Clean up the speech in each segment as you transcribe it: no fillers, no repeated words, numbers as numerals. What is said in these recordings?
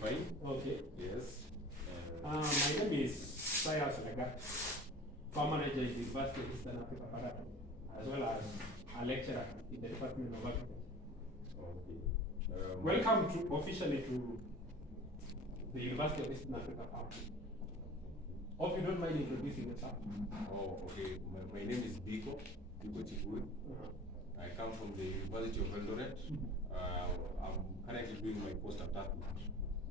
fine. Okay. Yes. My name is Sayas Laga, former manager in the University of Eastern Africa, Parata, as well as a lecturer in the Department of Architecture. Okay. Welcome officially to the University of Eastern Africa, Parata. Hope you don't mind introducing yourself. Oh, okay. My name is Biko Chikui. I come from the University of Eldoret. I'm currently doing my post-attachment.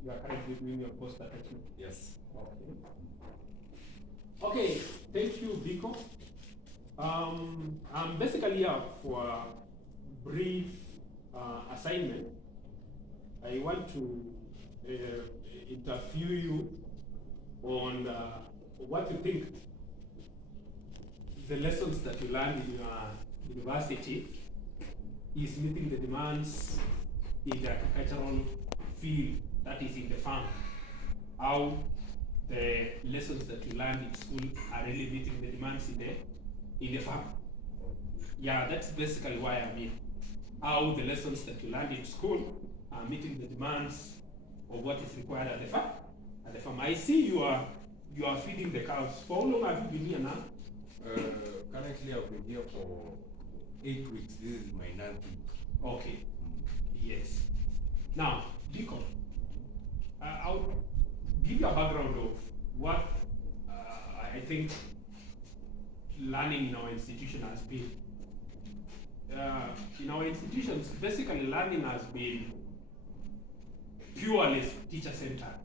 You are currently doing your post-attachment? Yes. Okay. Okay, thank you, Biko. I'm basically here for a brief assignment. I want to interview you on what you think the lessons that you learned in your university is meeting the demands in the agricultural field, that is in the farm. How the lessons that you learned in school are really meeting the demands in the farm. Yeah, that's basically why I'm here. How the lessons that you learned in school are meeting the demands of what is required at the farm. At the farm, I see you are feeding the cows. For how long have you been here now? Currently, I've been here for 8 weeks. This is my 9th week. Okay. Yes. Now, Deacon, I'll give you a background of what I think learning in our institution has been. In our institutions, basically learning has been purely teacher-centered,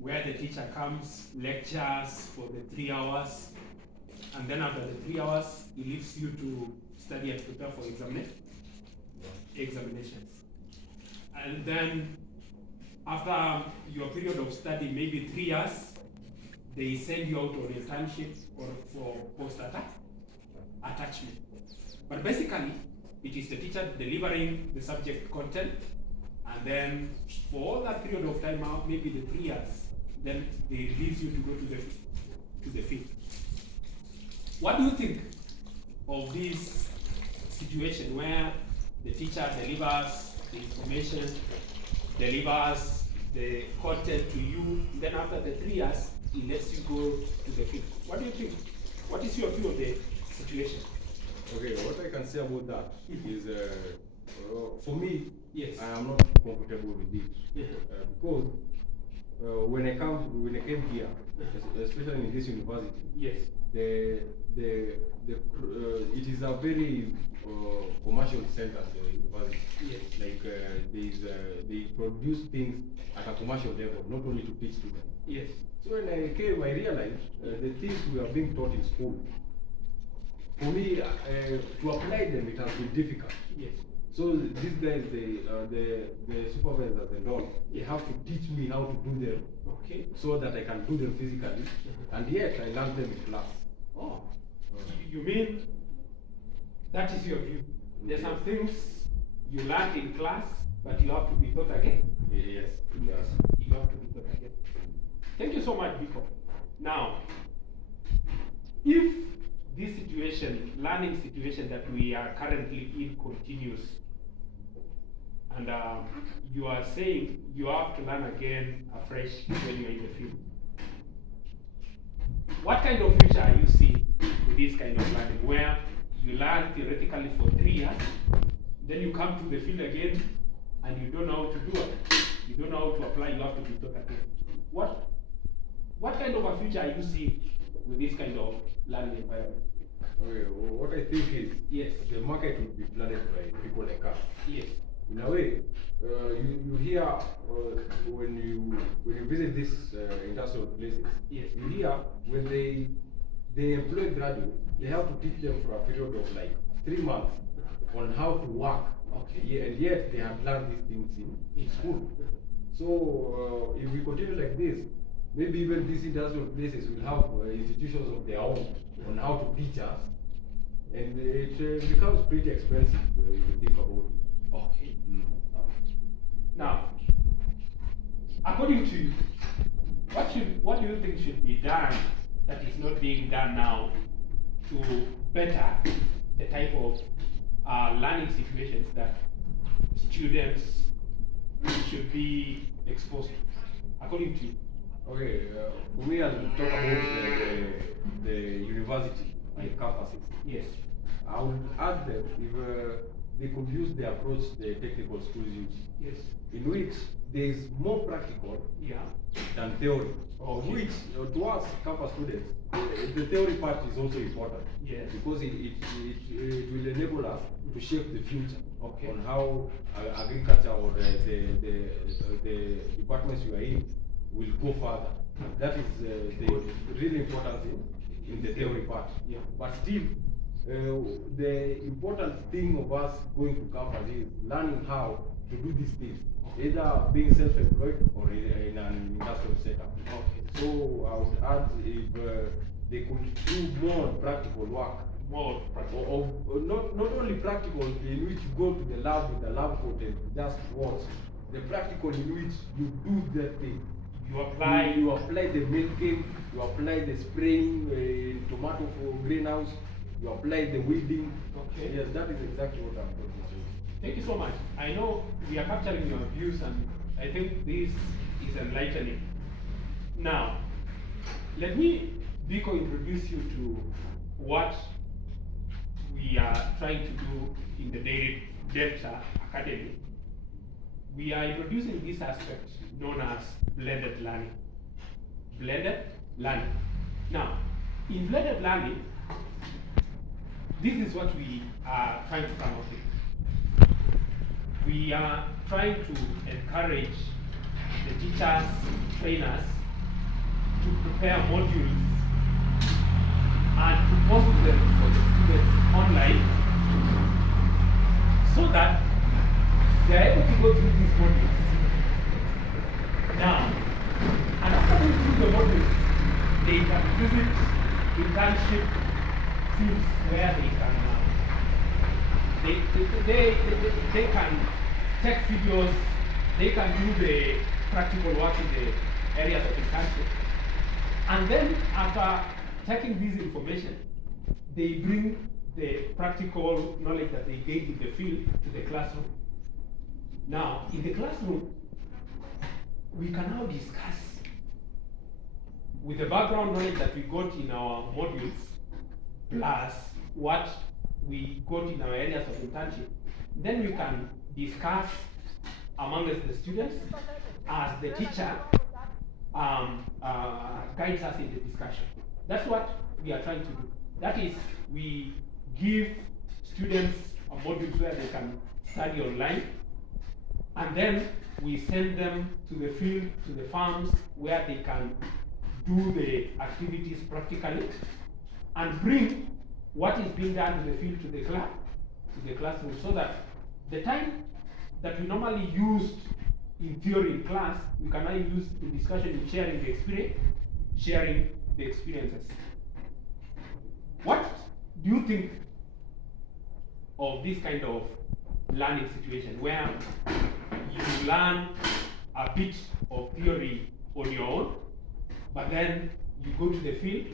where the teacher comes, lectures for the 3 hours, and then after the 3 hours, he leaves you to study and prepare for examinations. And then after your period of study, maybe 3 years, they send you out on internships or for post-attachment. But basically, it is the teacher delivering the subject content, and then for all that period of time out, maybe the 3 years, then they release you to go to the field. What do you think of this situation where the teacher delivers the information, delivers the content to you, then after the 3 years, he lets you go to the field? What do you think? What is your view of the situation? Okay, what I can say about that is, for me, yes, I am not comfortable with it. Because when I came here, especially in this university, yes, it is a very commercial center, the university. yes. Like they produce things at a commercial level, not only to teach students. Yes. So when I came, I realized the things we are being taught in school, for me, to apply them, it has been difficult. Yes. So these guys, the supervisors and all, they have to teach me how to do them, okay, so that I can do them physically, and yet I learn them in class. Oh, you mean that is your view? There's some things you learned in class, but you have to be taught again. Yes. Yes, you have to be taught again. Thank you so much, Biko. Now, if this situation, learning situation that we are currently in continues, and you are saying you have to learn again afresh when you're in the field, what kind of future are you seeing with this kind of learning, where you learn theoretically for 3 years, then you come to the field again, and you don't know how to do it, you don't know how to apply, you have to be taught again? What kind of a future are you seeing with this kind of learning environment? Okay, well, what I think is, yes, the market will be flooded by people like us. Yes. In a way, you hear when you visit these industrial places, yes, you hear when they employ graduates, they have to teach them for a period of like 3 months on how to work. Okay. Yeah, and yet they have learned these things in school. So if we continue like this, maybe even these industrial places will have institutions of their own on how to teach us, and it becomes pretty expensive if you think about it. Okay. Now, according to you, what do you think should be done that is not being done now to better the type of learning situations that students should be exposed to, according to you? Okay, for me, I'll talk about the university and campuses. Yes. I would ask them if they could use the approach the technical schools use, Yes. in which there is more practical Yeah. than theory. Of Okay. which, to us campus students, the theory part is also important. Yes. Because it will enable us to shape the future. Okay. On how agriculture or the departments you are in will go further. That is the really important thing in the theory part. Yeah. But still, the important thing of us going to campus is learning how to do these things, either being self-employed or in an industrial setup. Okay. So I would add if they could do more practical work. More practical. Not only practical in which you go to the lab with the lab coat and just watch. The practical in which you do that thing. You apply. You apply the milking, you apply the spraying in tomato for greenhouse, you apply the weeding. Okay. Yes, that is exactly what I'm talking about. Thank you so much. I know we are capturing your views, and I think this is enlightening. Now, let me, Biko, introduce you to what we are trying to do in the Daily Delta Academy. We are introducing this aspect known as blended learning. Blended learning. Now, in blended learning, this is what we are trying to come up with. We are trying to encourage the teachers, trainers, to prepare modules and to post them for the students online so that they are able to go through these modules. Now, and after going through the modules, they can visit internship fields where they can they can take videos, they can do the practical work in the areas of internship. And then after taking this information, they bring the practical knowledge that they gained in the field to the classroom. Now, in the classroom, we can now discuss with the background knowledge that we got in our modules, plus what we got in our areas of internship. Then we can discuss amongst the students as the teacher guides us in the discussion. That's what we are trying to do. That is, we give students modules where they can study online, and then we send them to the field, to the farms, where they can do the activities practically, and bring what is being done in the field to the classroom, so that the time that we normally used in theory in class, we can now use in discussion in sharing the experience, sharing the experiences. What do you think of this kind of learning situation where you learn a bit of theory on your own, but then you go to the field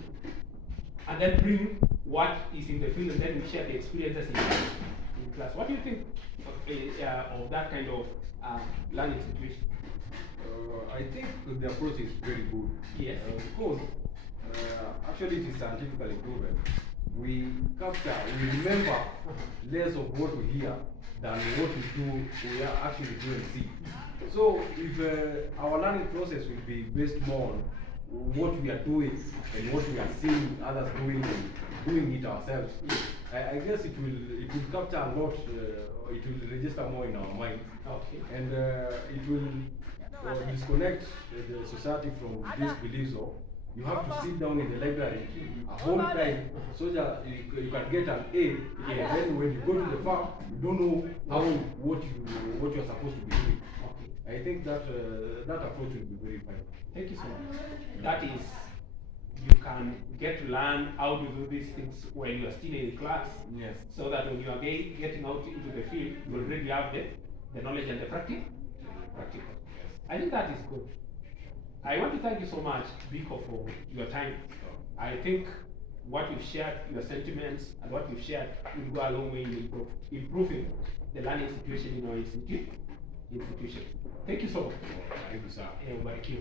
and then bring what is in the field, and then we share the experiences in class? What do you think of that kind of learning situation? I think the approach is very good. Yes. Because actually it is scientifically proven. We capture, we remember less of what we hear than what we do, we actually do and see. So if our learning process will be based more on what we are doing and what we are seeing others doing and doing it ourselves, I guess it will capture a lot, it will register more in our mind. Okay. And it will disconnect the society from these beliefs of you have to sit down in the library a whole time so that you can get an A, and then when you go to the farm, you don't know what you're supposed to be doing. Okay. I think that that approach will be very fine. Thank you so much. That is, you can get to learn how to do these things when you are still in class. Yes. So that when you are getting out into the field, you already have the knowledge and the practical. Yes. I think that is good. I want to thank you so much, Biko, for your time. I think what you've shared, your sentiments, and what you've shared will go a long way in improving the learning situation in our institute. institution. Thank you so much. Karibu sana. Ubarikiwe.